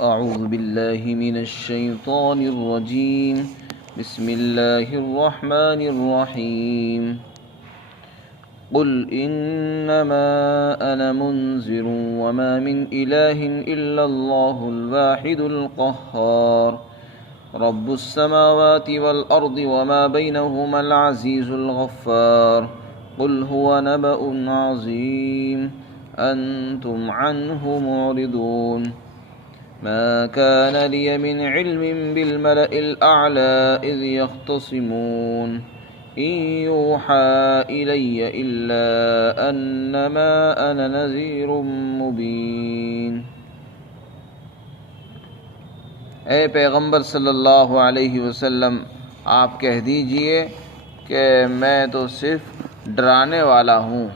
أعوذ بالله من الشيطان الرجيم. بسم الله الرحمن الرحيم. قل إنما أنا منذر وما من إله إلا الله الواحد القهار رب السماوات والأرض وما بينهما العزيز الغفار. قل هو نبأ عظيم أنتم عنه معرضون. ما كان لي من علم بالملأ الأعلى إذ يختصمون إن يوحى إلي إلا أنما أنا نذير مبين. اے پیغمبر صلی اللہ علیہ وسلم، آپ کہہ دیجئے کہ میں تو صرف ڈرانے والا ہوں،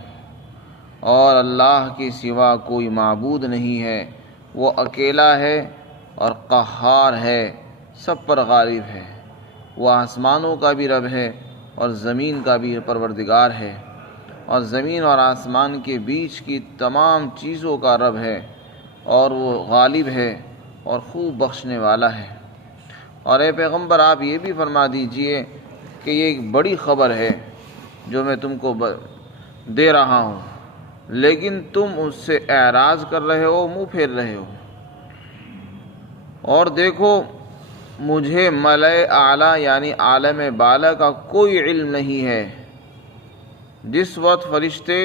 اور اللہ کے سوا کوئی معبود نہیں ہے، وہ اکیلا ہے اور قہار ہے، سب پر غالب ہے، وہ آسمانوں کا بھی رب ہے اور زمین کا بھی پروردگار ہے، اور زمین اور آسمان کے بیچ کی تمام چیزوں کا رب ہے، اور وہ غالب ہے اور خوب بخشنے والا ہے۔ اور اے پیغمبر، آپ یہ بھی فرما دیجئے کہ یہ ایک بڑی خبر ہے جو میں تم کو دے رہا ہوں، لیکن تم اس سے اعراض کر رہے ہو، منہ پھیر رہے ہو۔ اور دیکھو، مجھے ملأ اعلیٰ یعنی عالم بالا کا کوئی علم نہیں ہے۔ جس وقت فرشتے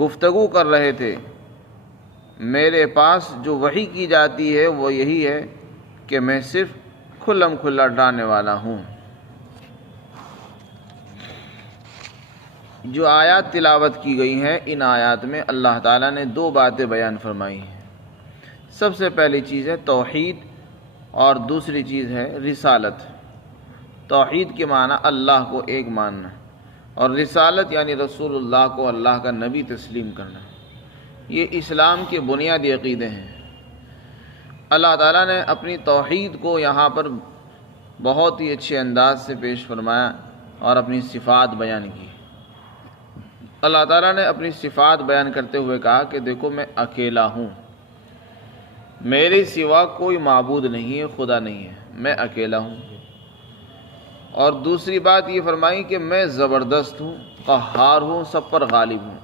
گفتگو کر رہے تھے، میرے پاس جو وحی کی جاتی ہے وہ یہی ہے کہ میں صرف کھلم کھلا ڈرانے والا ہوں۔ جو آیات تلاوت کی گئی ہیں، ان آیات میں اللہ تعالیٰ نے دو باتیں بیان فرمائی ہیں۔ سب سے پہلی چیز ہے توحید، اور دوسری چیز ہے رسالت۔ توحید کے معنی اللہ کو ایک ماننا، اور رسالت یعنی رسول اللہ کو اللہ کا نبی تسلیم کرنا۔ یہ اسلام کے بنیادی عقیدے ہیں۔ اللہ تعالیٰ نے اپنی توحید کو یہاں پر بہت ہی اچھے انداز سے پیش فرمایا اور اپنی صفات بیان کی۔ اللہ تعالیٰ نے اپنی صفات بیان کرتے ہوئے کہا کہ دیکھو، میں اکیلا ہوں، میرے سوا کوئی معبود نہیں ہے، خدا نہیں ہے، میں اکیلا ہوں۔ اور دوسری بات یہ فرمائی کہ میں زبردست ہوں، قہار ہوں، سب پر غالب ہوں،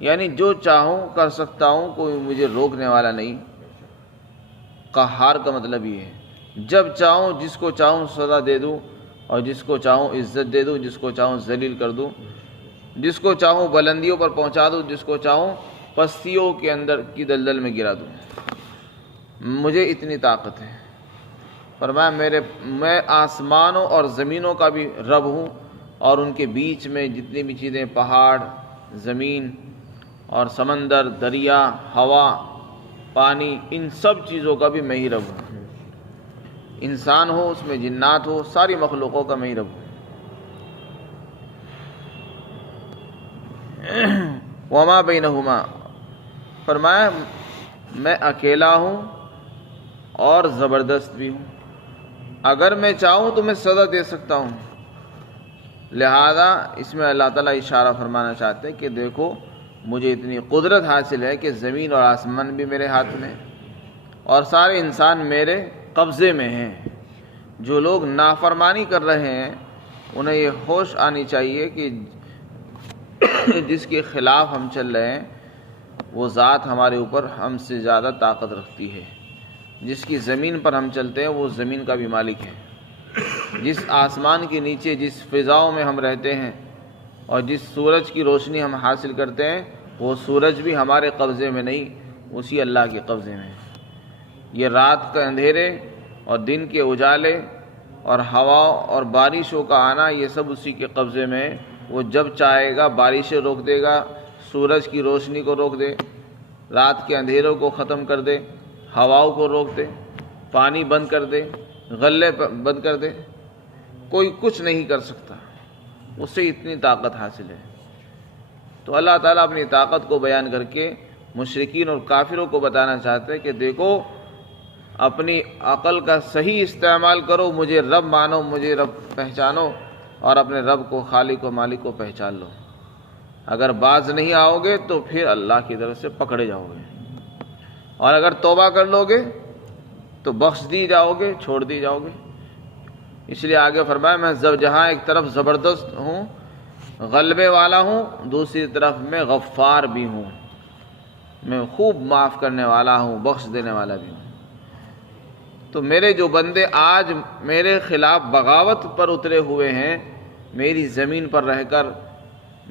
یعنی جو چاہوں کر سکتا ہوں، کوئی مجھے روکنے والا نہیں۔ قہار کا مطلب یہ ہے جب چاہوں جس کو چاہوں سزا دے دوں، اور جس کو چاہوں عزت دے دوں، جس کو چاہوں ذلیل کر دوں، جس کو چاہوں بلندیوں پر پہنچا دوں، جس کو چاہوں پستیوں کے اندر کی دلدل میں گرا دوں۔ مجھے اتنی طاقت ہے۔ فرمایا میں آسمانوں اور زمینوں کا بھی رب ہوں، اور ان کے بیچ میں جتنی بھی چیزیں، پہاڑ، زمین اور سمندر، دریا، ہوا، پانی، ان سب چیزوں کا بھی میں ہی رب ہوں۔ انسان ہو، اس میں جنات ہو، ساری مخلوقوں کا میں ہی رب ہوں۔ وما بینہما، فرمایا میں اکیلا ہوں اور زبردست بھی ہوں، اگر میں چاہوں تو میں سزا دے سکتا ہوں۔ لہذا اس میں اللہ تعالیٰ اشارہ فرمانا چاہتے ہیں کہ دیکھو، مجھے اتنی قدرت حاصل ہے کہ زمین اور آسمان بھی میرے ہاتھ میں، اور سارے انسان میرے قبضے میں ہیں۔ جو لوگ نافرمانی کر رہے ہیں، انہیں یہ ہوش آنی چاہیے کہ جس کے خلاف ہم چل رہے ہیں، وہ ذات ہمارے اوپر ہم سے زیادہ طاقت رکھتی ہے۔ جس کی زمین پر ہم چلتے ہیں، وہ زمین کا بھی مالک ہے۔ جس آسمان کے نیچے جس فضاؤں میں ہم رہتے ہیں اور جس سورج کی روشنی ہم حاصل کرتے ہیں، وہ سورج بھی ہمارے قبضے میں نہیں، اسی اللہ کے قبضے میں ہے۔ یہ رات کا اندھیرے اور دن کے اجالے اور ہوا اور بارشوں کا آنا، یہ سب اسی کے قبضے میں ہے۔ وہ جب چاہے گا بارشیں روک دے گا، سورج کی روشنی کو روک دے، رات کے اندھیروں کو ختم کر دے، ہواؤں کو روک دے، پانی بند کر دے، غلے بند کر دے، کوئی کچھ نہیں کر سکتا، اس سے اتنی طاقت حاصل ہے۔ تو اللہ تعالیٰ اپنی طاقت کو بیان کر کے مشرکین اور کافروں کو بتانا چاہتے ہیں کہ دیکھو، اپنی عقل کا صحیح استعمال کرو، مجھے رب مانو، مجھے رب پہچانو، اور اپنے رب کو، خالق و مالک کو پہچان لو۔ اگر باز نہیں آؤ گے تو پھر اللہ کی طرف سے پکڑے جاؤ گے، اور اگر توبہ کر لو گے تو بخش دی جاؤ گے، چھوڑ دی جاؤ گے۔ اس لیے آگے فرمایا میں جہاں ایک طرف زبردست ہوں، غلبے والا ہوں، دوسری طرف میں غفار بھی ہوں، میں خوب معاف کرنے والا ہوں، بخش دینے والا بھی ہوں۔ تو میرے جو بندے آج میرے خلاف بغاوت پر اترے ہوئے ہیں، میری زمین پر رہ کر،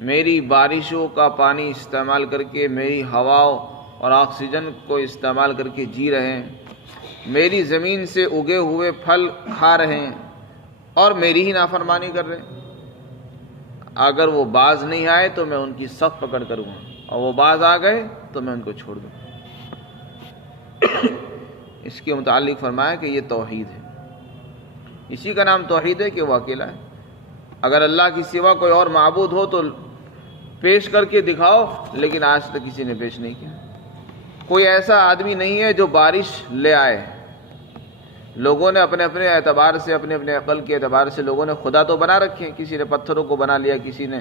میری بارشوں کا پانی استعمال کر کے، میری ہواؤں اور آکسیجن کو استعمال کر کے جی رہے ہیں، میری زمین سے اگے ہوئے پھل کھا رہے ہیں اور میری ہی نافرمانی کر رہے ہیں، اگر وہ باز نہیں آئے تو میں ان کی سخت پکڑ کروں گا، اور وہ باز آ گئے تو میں ان کو چھوڑ دوں۔ اس کے متعلق فرمایا کہ یہ توحید ہے، اسی کا نام توحید ہے کہ وہ اکیلا ہے۔ اگر اللہ کی سوا کوئی اور معبود ہو تو پیش کر کے دکھاؤ، لیکن آج تک کسی نے پیش نہیں کیا۔ کوئی ایسا آدمی نہیں ہے جو بارش لے آئے۔ لوگوں نے اپنے اپنے اعتبار سے، اپنے اپنے عقل کے اعتبار سے لوگوں نے خدا تو بنا رکھے ہیں، کسی نے پتھروں کو بنا لیا، کسی نے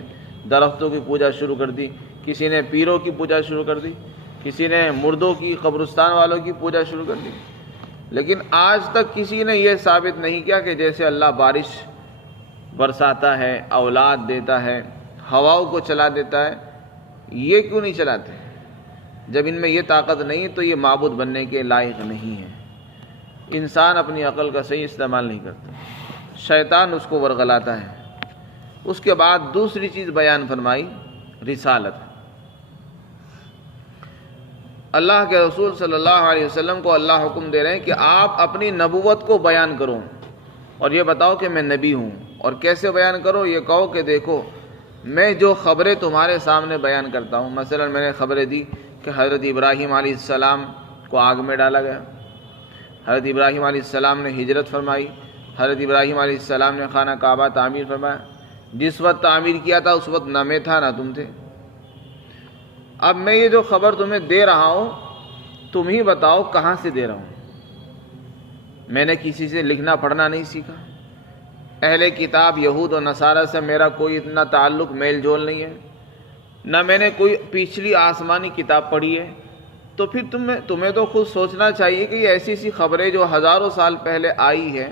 درختوں کی پوجا شروع کر دی، کسی نے پیروں کی پوجا شروع کر دی، کسی نے مردوں کی، قبرستان والوں کی پوجا شروع کر دی، لیکن آج تک کسی نے یہ ثابت نہیں کیا کہ جیسے اللہ بارش برساتا ہے، اولاد دیتا ہے، ہواؤں کو چلا دیتا ہے، یہ کیوں نہیں چلاتے؟ جب ان میں یہ طاقت نہیں تو یہ معبود بننے کے لائق نہیں ہے۔ انسان اپنی عقل کا صحیح استعمال نہیں کرتا، شیطان اس کو ورغلاتا ہے۔ اس کے بعد دوسری چیز بیان فرمائی، رسالت۔ اللہ کے رسول صلی اللہ علیہ وسلم کو اللہ حکم دے رہے ہیں کہ آپ اپنی نبوت کو بیان کرو اور یہ بتاؤ کہ میں نبی ہوں۔ اور کیسے بیان کرو؟ یہ کہو کہ دیکھو میں جو خبریں تمہارے سامنے بیان کرتا ہوں، مثلا میں نے خبریں دی کہ حضرت ابراہیم علیہ السلام کو آگ میں ڈالا گیا، حضرت ابراہیم علیہ السلام نے ہجرت فرمائی، حضرت ابراہیم علیہ السلام نے خانہ کعبہ تعمیر فرمایا، جس وقت تعمیر کیا تھا اس وقت نہ میں تھا نہ تم تھے۔ اب میں یہ جو خبر تمہیں دے رہا ہوں، تم ہی بتاؤ کہاں سے دے رہا ہوں۔ میں نے کسی سے لکھنا پڑھنا نہیں سیکھا، اہل کتاب یہود و نصارہ سے میرا کوئی اتنا تعلق میل جول نہیں ہے، نہ میں نے کوئی پچھلی آسمانی کتاب پڑھی ہے۔ تو پھر تمہیں تو خود سوچنا چاہیے کہ یہ ایسی سی خبریں جو ہزاروں سال پہلے آئی ہے،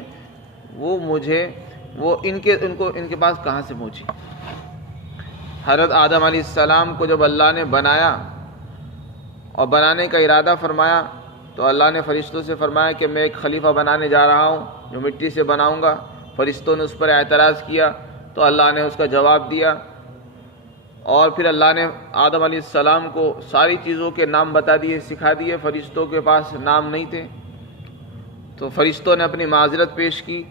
وہ ان کے پاس کہاں سے پہنچی؟ حضرت آدم علیہ السلام کو جب اللہ نے بنایا اور بنانے کا ارادہ فرمایا تو اللہ نے فرشتوں سے فرمایا کہ میں ایک خلیفہ بنانے جا رہا ہوں جو مٹی سے بناؤں گا۔ فرشتوں نے اس پر اعتراض کیا تو اللہ نے اس کا جواب دیا، اور پھر اللہ نے آدم علیہ السلام کو ساری چیزوں کے نام بتا دیے، سکھا دیے۔ فرشتوں کے پاس نام نہیں تھے تو فرشتوں نے اپنی معذرت پیش کی،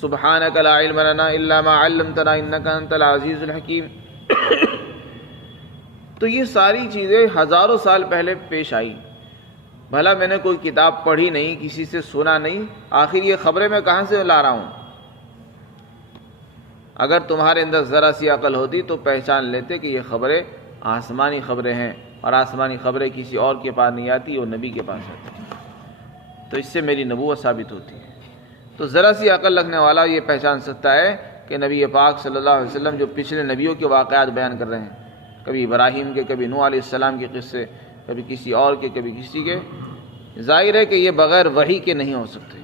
سبحانک لا علم لنا الا ما علمتنا انک انت العزیز الحکیم۔ تو یہ ساری چیزیں ہزاروں سال پہلے پیش آئی، بھلا میں نے کوئی کتاب پڑھی نہیں، کسی سے سنا نہیں، آخر یہ خبریں میں کہاں سے لا رہا ہوں؟ اگر تمہارے اندر ذرا سی عقل ہوتی تو پہچان لیتے کہ یہ خبریں آسمانی خبریں ہیں، اور آسمانی خبریں کسی اور کے پاس نہیں آتی، وہ نبی کے پاس آتی، تو اس سے میری نبوت ثابت ہوتی ہے۔ تو ذرا سی عقل رکھنے والا یہ پہچان سکتا ہے کہ نبی پاک صلی اللہ علیہ وسلم جو پچھلے نبیوں کے واقعات بیان کر رہے ہیں، کبھی ابراہیم کے، کبھی نوح علیہ السلام کے قصے، کبھی کسی اور کے، کبھی کسی کے، ظاہر ہے کہ یہ بغیر وحی کے نہیں ہو سکتے۔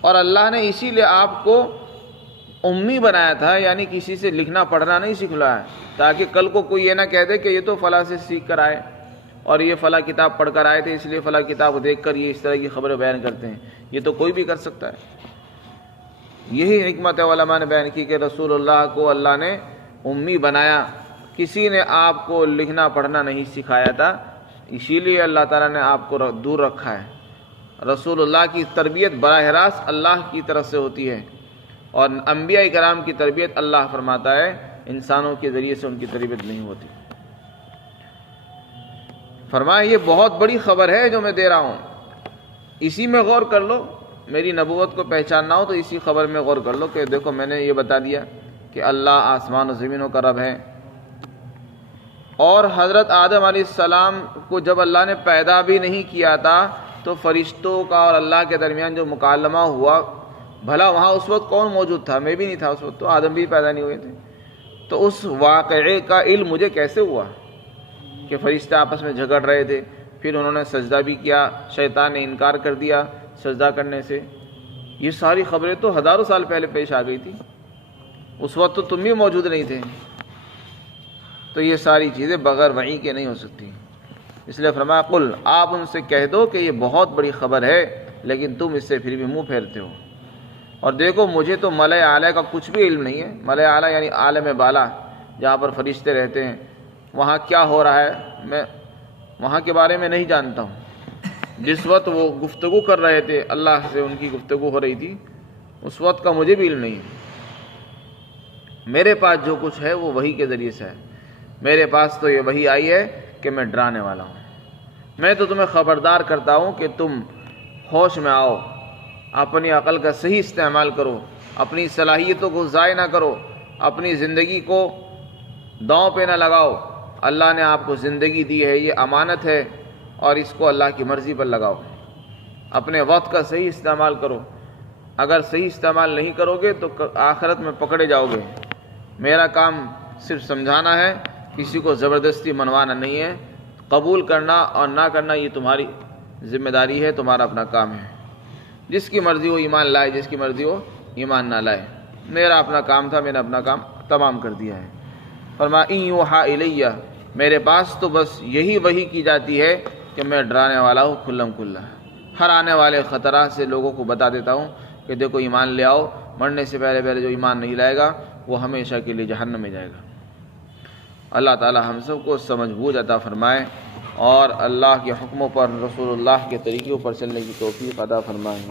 اور اللہ نے اسی لیے آپ کو امی بنایا تھا، یعنی کسی سے لکھنا پڑھنا نہیں سکھلایا، تاکہ کل کو کوئی یہ نہ کہہ دے کہ یہ تو فلاں سے سیکھ کر آئے اور یہ فلاں کتاب پڑھ کر آئے تھے، اس لیے فلاں کتاب دیکھ کر یہ اس طرح کی خبریں بیان کرتے ہیں۔ یہ تو کوئی بھی کر سکتا ہے۔ یہی حکمت علماء نے بیان کی کہ رسول اللہ کو اللہ نے امی بنایا، کسی نے آپ کو لکھنا پڑھنا نہیں سکھایا تھا، اسی لیے اللہ تعالیٰ نے آپ کو دور رکھا ہے۔ رسول اللہ کی تربیت براہ راست اللہ کی طرف سے ہوتی ہے، اور انبیاء کرام کی تربیت اللہ فرماتا ہے، انسانوں کے ذریعے سے ان کی تربیت نہیں ہوتی۔ فرمایا یہ بہت بڑی خبر ہے جو میں دے رہا ہوں، اسی میں غور کر لو۔ میری نبوت کو پہچاننا ہو تو اسی خبر میں غور کر لو کہ دیکھو میں نے یہ بتا دیا کہ اللہ آسمان و زمینوں کا رب ہے۔ اور حضرت آدم علیہ السلام کو جب اللہ نے پیدا بھی نہیں کیا تھا تو فرشتوں کا اور اللہ کے درمیان جو مکالمہ ہوا، بھلا وہاں اس وقت کون موجود تھا؟ میں بھی نہیں تھا اس وقت، تو آدم بھی پیدا نہیں ہوئے تھے۔ تو اس واقعے کا علم مجھے کیسے ہوا کہ فرشتے آپس میں جھگڑ رہے تھے، پھر انہوں نے سجدہ بھی کیا، شیطان نے انکار کر دیا سجدہ کرنے سے۔ یہ ساری خبریں تو ہزاروں سال پہلے پیش آ گئی تھی، اس وقت تو تم بھی موجود نہیں تھے۔ تو یہ ساری چیزیں بغیر وحی کے نہیں ہو سکتی، اس لیے فرمایا قل، آپ ان سے کہہ دو کہ یہ بہت بڑی خبر ہے لیکن تم اس سے پھر بھی منہ پھیرتے ہو۔ اور دیکھو مجھے تو ملأ اعلیٰ کا کچھ بھی علم نہیں ہے۔ ملأ اعلیٰ یعنی عالم بالا، جہاں پر فرشتے رہتے ہیں، وہاں کیا ہو رہا ہے میں وہاں کے بارے میں نہیں جانتا ہوں۔ جس وقت وہ گفتگو کر رہے تھے، اللہ سے ان کی گفتگو ہو رہی تھی، اس وقت کا مجھے بھی علم نہیں ہے۔ میرے پاس جو کچھ ہے وہ وحی کے ذریعے سے ہے۔ میرے پاس تو یہ وحی آئی ہے کہ میں ڈرانے والا ہوں، میں تو تمہیں خبردار کرتا ہوں کہ تم ہوش میں آؤ، اپنی عقل کا صحیح استعمال کرو، اپنی صلاحیتوں کو ضائع نہ کرو، اپنی زندگی کو داؤں پہ نہ لگاؤ۔ اللہ نے آپ کو زندگی دی ہے، یہ امانت ہے، اور اس کو اللہ کی مرضی پر لگاؤ۔ اپنے وقت کا صحیح استعمال کرو، اگر صحیح استعمال نہیں کرو گے تو آخرت میں پکڑے جاؤ گے۔ میرا کام صرف سمجھانا ہے، کسی کو زبردستی منوانا نہیں ہے۔ قبول کرنا اور نہ کرنا یہ تمہاری ذمہ داری ہے، تمہارا اپنا کام ہے۔ جس کی مرضی ہو ایمان لائے، جس کی مرضی ہو ایمان نہ لائے۔ میرا اپنا کام تھا، میں نے اپنا کام تمام کر دیا ہے۔ فرمایا ان یوحیٰ الیہ، میرے پاس تو بس یہی وحی کی جاتی ہے کہ میں ڈرانے والا ہوں کھلم کھلا۔ ہر آنے والے خطرات سے لوگوں کو بتا دیتا ہوں کہ دیکھو ایمان لے آؤ، مرنے سے پہلے جو ایمان نہیں لائے گا وہ ہمیشہ کے لیے جہنم میں جائے گا۔ اللہ تعالی ہم سب کو سمجھ بوجھ عطا فرمائے، اور اللہ کے حکموں پر، رسول اللہ کے طریقوں پر چلنے کی توفیق عطا فرمائے۔